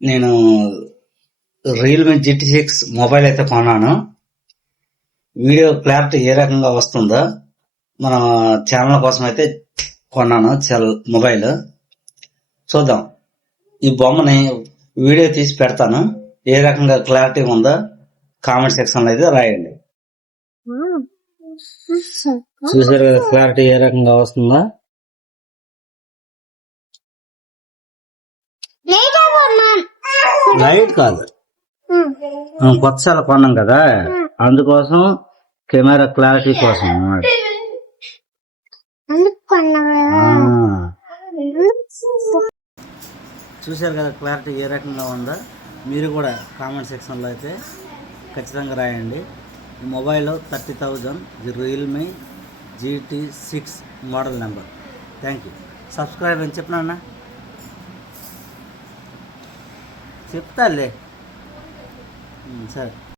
నేను Realme GT6 mobile అయితే కొన్నాను. వీడియో క్లారిటీ ఏ రకంగా వస్తుందో మన ఛానల్ కోసం అయితే కొన్నాను మొబైల్. చూద్దాం. ఈ బొమ్మని వీడియో తీసి పెడతాను. ఏ రకంగా క్లారిటీ ఉందో కామెంట్ సెక్షన్లో అయితే రాయండి. చూసారు కదా క్లారిటీ ఏ రకంగా వస్తుందో. లైట్ కాదు, కొత్త సెల్ కొన్నాం కదా, అందుకోసం కెమెరా క్లారిటీ కోసం అన్నమాట. చూశారు కదా క్లారిటీ ఏ రకంగా ఉందో. మీరు కూడా కామెంట్ సెక్షన్లో అయితే ఖచ్చితంగా రాయండి. ఈ mobile 30,000 Realme GT6 model number. Thank you. Subscribe అని చెప్పినా అన్న చెప్తాలే. సరే.